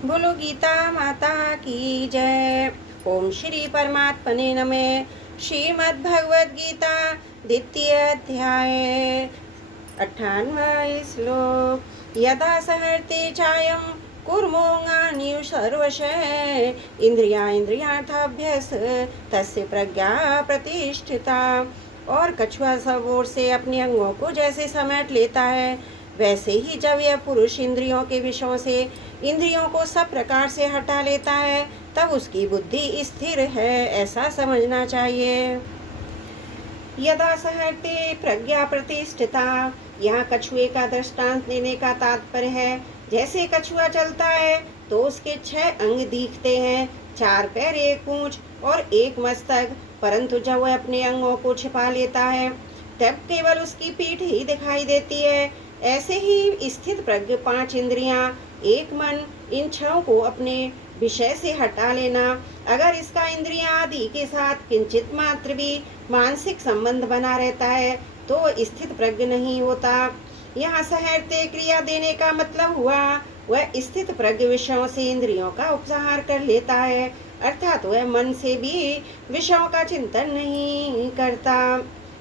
बोलो गीता माता की जय। ओम श्री परमात्मने नमः। श्रीमद् भगवद गीता द्वितीय अध्याय 98वां श्लोक। यदा सहर्ते चायं कुर्मोऽङ्गानि सर्वशः इंद्रियार्थाभ्यास तस्य प्रज्ञा प्रतिष्ठिता। और कछुआ सब ओर से अपने अंगों को जैसे समेट लेता है, वैसे ही जब यह पुरुष इंद्रियों के विषयों से इंद्रियों को सब प्रकार से हटा लेता है, तब उसकी बुद्धि स्थिर है, ऐसा समझना चाहिए। यदा सहर्ते प्रज्ञा प्रतिष्ठिता। यहाँ कछुए का दृष्टांत देने का तात्पर्य है, जैसे कछुआ चलता है तो उसके 6 अंग दिखते हैं, 4 पैर, 1 पूंछ और 1 मस्तक। परंतु जब वह अपने अंगों को छिपा लेता है, तब केवल उसकी पीठ ही दिखाई देती है। ऐसे ही स्थित प्रज्ञ 5 इंद्रियां, 1 मन, इन 6 को अपने विषय से हटा लेना। अगर इसका इंद्रियां आदि के साथ किंचित मात्र भी मानसिक संबंध बना रहता है तो स्थित प्रज्ञ नहीं होता। यहाँ सहर्ते क्रिया देने का मतलब हुआ, वह स्थित प्रज्ञ विषयों से इंद्रियों का उपसंहार कर लेता है, अर्थात वह मन से भी विषयों का चिंतन नहीं करता।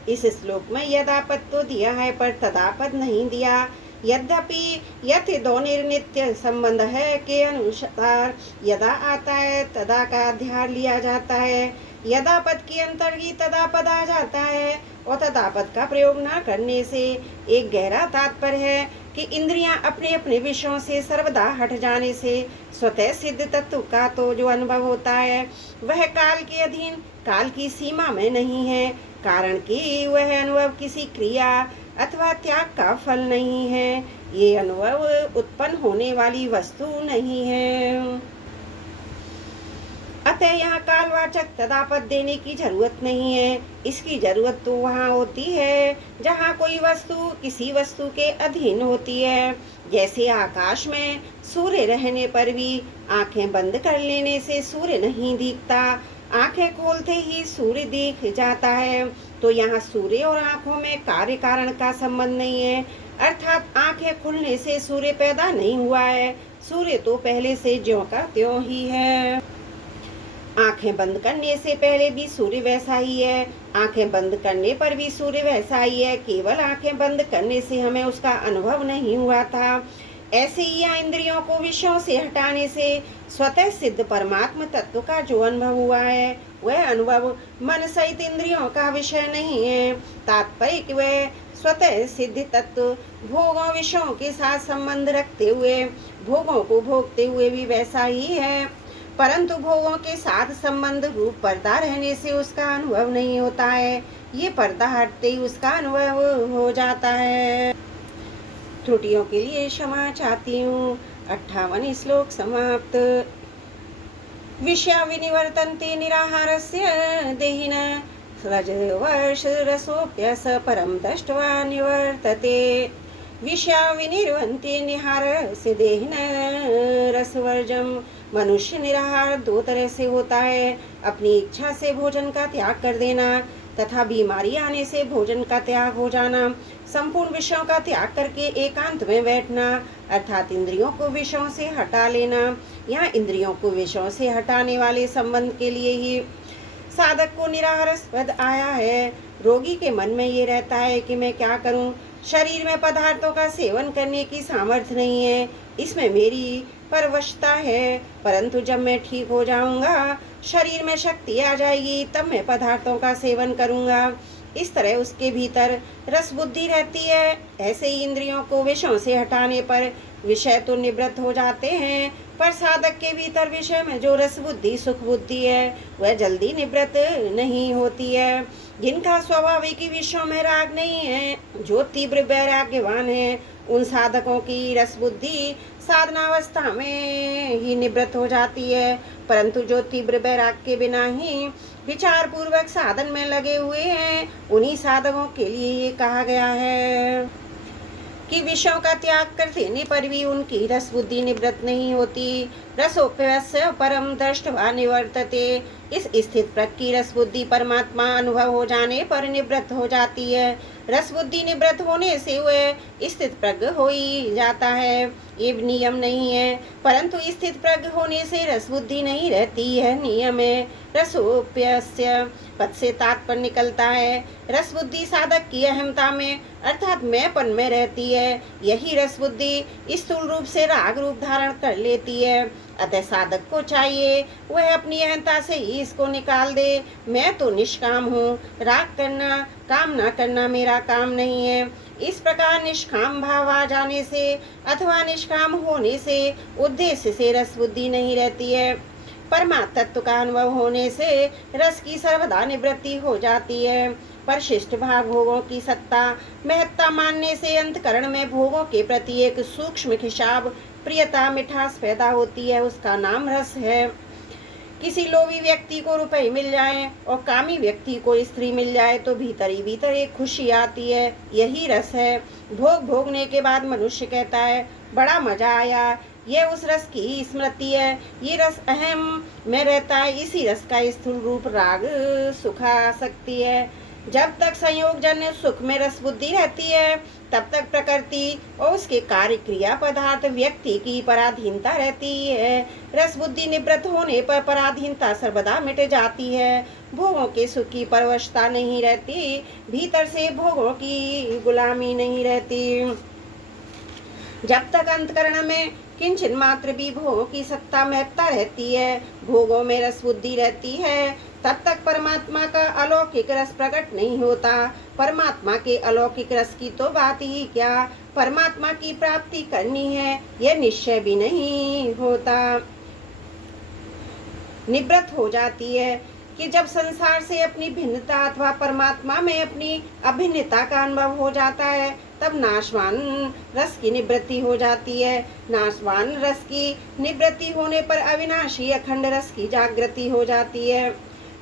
इस श्लोक में यदापद तो दिया है पर तदापद नहीं दिया। यद्यपि यथ दो निर्नित्य संबंध है के अनुसार यदा आता है तदा का अध्याय लिया जाता है। यदा पद के अंतर्गत तदा पद आ जाता है और तदा पद का प्रयोग न करने से एक गहरा तात्पर्य है कि इंद्रियां अपने अपने विषयों से सर्वदा हट जाने से स्वतः सिद्ध तत्व का तो जो अनुभव होता है वह काल के अधीन, काल की सीमा में नहीं है, कारण कि वह अनुभव किसी क्रिया अथवा त्याग का फल नहीं है। ये अनुभव उत्पन्न होने वाली वस्तु नहीं है। अतः यहाँ कालवाचक तदापद देने की जरूरत नहीं है। इसकी जरूरत तो वहाँ होती है जहाँ कोई वस्तु किसी वस्तु के अधीन होती है। जैसे आकाश में सूर्य रहने पर भी आंखें बंद कर लेने से सूर्य नहीं दिखता, आंखें खोलते ही सूर्य दिख जाता है। तो यहाँ सूर्य और आंखों में कार्य कारण का संबंध नहीं है, अर्थात आंखें खुलने से सूर्य पैदा नहीं हुआ है, सूर्य तो पहले से ज्यों का त्यों ही है। आंखें बंद करने से पहले भी सूर्य वैसा ही है, आंखें बंद करने पर भी सूर्य वैसा ही है, केवल आंखें बंद करने से हमें उसका अनुभव नहीं हुआ था। ऐसे ही यहाँ इंद्रियों को विषयों से हटाने से स्वतः सिद्ध परमात्म तत्व का जो अनुभव हुआ है वह अनुभव मन सहित इंद्रियों का विषय नहीं है। तात्पर्य कि वह स्वतः सिद्ध तत्व भोगों विषयों के साथ संबंध रखते हुए भोगों को भोगते हुए भी वैसा ही है, परंतु भोगों के साथ संबंध रूप पर्दा रहने से उसका अनुभव नहीं होता है। ये पर्दा हटते ही उसका अनुभव हो जाता है। त्रुटियों के लिए क्षमा चाहती हूँ। 58वां श्लोक समाप्त। विषया विनिवर्तन्ते निराहारस्य देहिनः रजवर्ष रसोऽप्यस परं दृष्ट्वा निवर्तते। विषया विनिर्वन्ते निहारस्य देहिनः रसवर्जम। मनुष्य निराहार 2 तरह से होता है, अपनी इच्छा से भोजन का त्याग कर देना तथा बीमारी आने से भोजन का त्याग हो जाना। संपूर्ण विषयों का त्याग करके एकांत में बैठना, अर्थात इंद्रियों को विषयों से हटा लेना। यहाँ इंद्रियों को विषयों से हटाने वाले संबंध के लिए ही साधक को निराहार पद आया है। रोगी के मन में ये रहता है कि मैं क्या करूं, शरीर में पदार्थों का सेवन करने की सामर्थ्य नहीं है, इसमें मेरी परवशता है, परंतु जब मैं ठीक हो जाऊंगा, शरीर में शक्ति आ जाएगी, तब मैं पदार्थों का सेवन करूंगा। इस तरह उसके भीतर रस बुद्धि रहती है। ऐसे ही इंद्रियों को विषयों से हटाने पर विषय तो निवृत्त हो जाते हैं, पर साधक के भीतर विषय में जो रस बुद्धि सुख बुद्धि है वह जल्दी निवृत्त नहीं होती है। जिनका स्वाभाविक विषयों में राग नहीं है, जो तीव्र वैराग्यवान है, उन साधकों की रस बुद्धि साधनावस्था में ही निवृत्त हो जाती है, परंतु जो तीव्र वैराग्य के बिना ही विचार पूर्वक साधन में लगे हुए हैं, उन्हीं साधकों के लिए ये कहा गया है कि विषयों का त्याग कर देने पर भी उनकी रस बुद्धि निवृत्त नहीं होती। रसोप्यस्य परम दृष्ट्वा निवर्तते। इस स्थित प्रज्ञ की रस बुद्धि परमात्मा अनुभव हो जाने पर निवृत्त हो जाती है। रस बुद्धि निवृत्त होने से वह स्थित प्रज्ञ हो ही जाता है। ये नियम नहीं है, परंतु स्थित प्रज्ञ होने से रस बुद्धि नहीं रहती है, नियम है। रसोप्यस्य पद से तात्पर्य निकलता है। रस बुद्धि साधक की अहमता में अर्थात मैंपन में रहती है। यही रस बुद्धि स्थूल रूप से राग रूप धारण कर लेती है। अतः साधक को चाहिए वह अपनी अहंता से ही इसको निकाल दे। मैं तो निष्काम हूँ, राग करना कामना करना मेरा काम नहीं है। इस प्रकार निष्काम भाव आ जाने से अथवा निष्काम होने से उद्देश्य से रस बुद्धि नहीं रहती है। परमात्म तत्व का अनुभव होने से रस की सर्वदा निवृत्ति हो जाती है। परिशिष्ट भाग भोगों की सत्ता महत्ता मानने से अंतकरण में भोगों के प्रति एक सूक्ष्म खिंचाव प्रियता मिठास पैदा होती है, उसका नाम रस है। किसी लोभी व्यक्ति को रुपए मिल जाए और कामी व्यक्ति को स्त्री मिल जाए तो भीतर ही भीतर एक खुशी आती है, यही रस है। भोग भोगने के बाद मनुष्य कहता है बड़ा मजा आया, यह उस रस की स्मृति है। ये रस अहम में रहता है, इसी रस का स्थूल रूप राग सुखा सकती है। जब तक संयोग जन्य सुख में रस बुद्धि रहती है तब तक प्रकृति और उसके कार्य क्रिया पदार्थ व्यक्ति की पराधीनता रहती है। रस बुद्धि निवृत्त होने पर पराधीनता सर्वदा मिट जाती है। भोगों के सुख की परवशता नहीं रहती, भीतर से भोगों की गुलामी नहीं रहती। जब तक अंतकरण में किंचन मात्र भी भोगों की सत्ता महत्ता रहती है, भोगों में रस बुद्धि रहती है, तब तक परमात्मा का अलौकिक रस प्रकट नहीं होता। परमात्मा के अलौकिक रस की तो बात ही क्या, परमात्मा की प्राप्ति करनी है यह निश्चय भी नहीं होता। निवृत्त हो जाती है कि जब संसार से अपनी भिन्नता अथवा परमात्मा में अपनी अभिन्नता का अनुभव हो जाता है तब नाशवान रस की निवृत्ति हो जाती है। नाशवान रस की निवृत्ति होने पर अविनाशी अखंड रस की जागृति हो जाती है।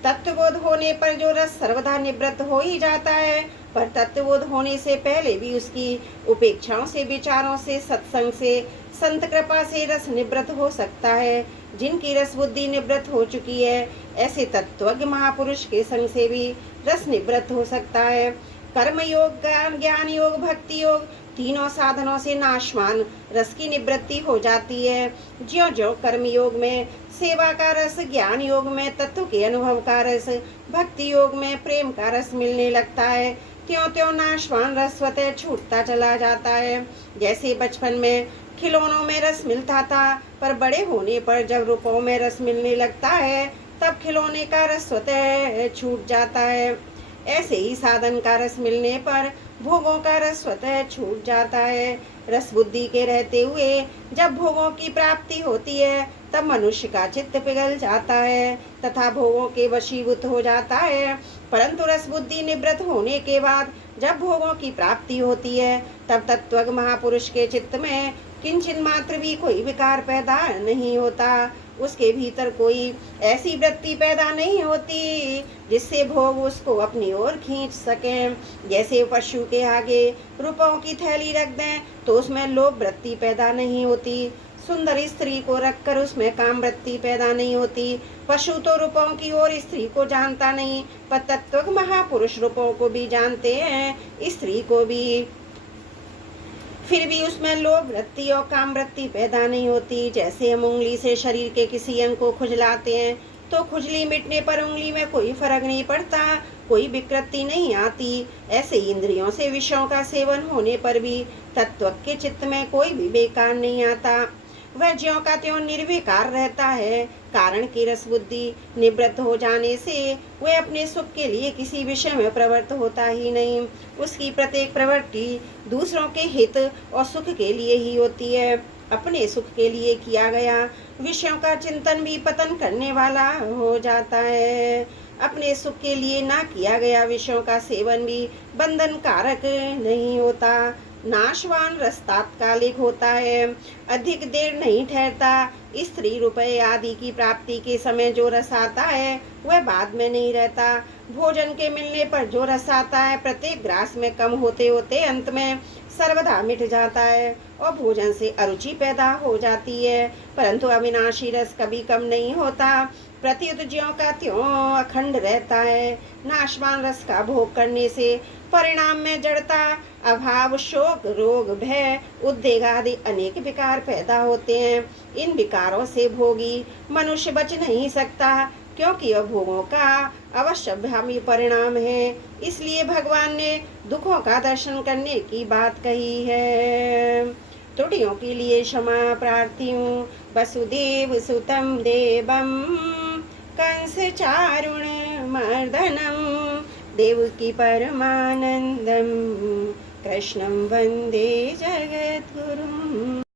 तत्वबोध होने पर जो रस सर्वदा निवृत्त हो ही जाता है, पर तत्वबोध होने से पहले भी उसकी उपेक्षाओं से, विचारों से, सत्संग से, संत कृपा से रस निवृत्त हो सकता है। जिनकी रस बुद्धि निवृत्त हो चुकी है ऐसे तत्वज्ञ महापुरुष के संग से भी रस निवृत्त हो सकता है। कर्म योग, ज्ञान योग, भक्ति योग तीनों साधनों से नाशवान रस की निवृत्ति हो जाती है। ज्यों ज्यों कर्म योग में सेवा का रस, ज्ञान योग में तत्व के अनुभव का रस, भक्ति योग में प्रेम का रस मिलने लगता है, त्यों त्यों नाशवान रस स्वतः छूटता चला जाता है। जैसे बचपन में खिलौनों में रस मिलता था, पर बड़े होने पर जब रुपयों में रस मिलने लगता है तब खिलौने का रस स्वतः छूट जाता है। ऐसे ही साधन का रस मिलने पर भोगों का रस स्वतः छूट जाता है। रस बुद्धि के रहते हुए जब भोगों की प्राप्ति होती है तब मनुष्य का चित्त पिघल जाता है तथा भोगों के वशीभूत हो जाता है। परंतु रस बुद्धि निवृत्त होने के बाद जब भोगों की प्राप्ति होती है तब तत्वज्ञ महापुरुष के चित्त में किंचित मात्र भी कोई विकार पैदा नहीं होता। उसके भीतर कोई ऐसी वृत्ति पैदा नहीं होती जिससे भोग उसको अपनी ओर खींच सकें। जैसे पशु के आगे रुपयों की थैली रख दें तो उसमें लोभ वृत्ति पैदा नहीं होती। सुंदर स्त्री को रखकर उसमें काम वृत्ति पैदा नहीं होती। पशु तो रुपयों की ओर स्त्री को जानता नहीं, पर तत्वज्ञ महापुरुष रुपयों को भी जानते हैं, स्त्री को भी, फिर भी उसमें लोभ वृत्ति और काम वृत्ति पैदा नहीं होती। जैसे हम उंगली से शरीर के किसी अंग को खुजलाते हैं तो खुजली मिटने पर उंगली में कोई फर्क नहीं पड़ता, कोई विकृति नहीं आती। ऐसे इंद्रियों से विषयों का सेवन होने पर भी तत्व के चित्त में कोई भी बेकार नहीं आता, वह ज्यों का त्यों निर्विकार रहता है। कारण की रस बुद्धि निवृत्त हो जाने से वह अपने सुख के लिए किसी विषय में प्रवृत्त होता ही नहीं। उसकी प्रत्येक प्रवृत्ति दूसरों के हित और सुख के लिए ही होती है। अपने सुख के लिए किया गया विषयों का चिंतन भी पतन करने वाला हो जाता है। अपने सुख के लिए ना किया गया विषयों का सेवन भी बंधन कारक नहीं होता। नाशवान रस तात्कालिक होता है, अधिक देर नहीं ठहरता। स्त्री, रुपए आदि की प्राप्ति के समय जो रस आता है वह बाद में नहीं रहता। भोजन के मिलने पर जो रस आता है प्रत्येक ग्रास में कम होते होते अंत में सर्वदा मिट जाता है और भोजन से अरुचि पैदा हो जाती है, परंतु अविनाशी रस कभी कम नहीं होता, प्रत्युत ज्यों का त्यों अखंड रहता है। नाशवान रस का भोग करने से परिणाम में जड़ता, अभाव, शोक, रोग, भय, उद्वेग आदि अनेक विकार पैदा होते हैं। इन विकारों से भोगी मनुष्य बच नहीं सकता, क्योंकि यह भोगों का अवश्यगामी परिणाम है। इसलिए भगवान ने दुखों का दर्शन करने की बात कही है। त्रुटियों के लिए क्षमा प्रार्थी हूँ। वसुदेव सुतम देवम कंस चारुण मर्दनम देवकी परमानंदम कृष्णं वंदे जगद्गुरुम्।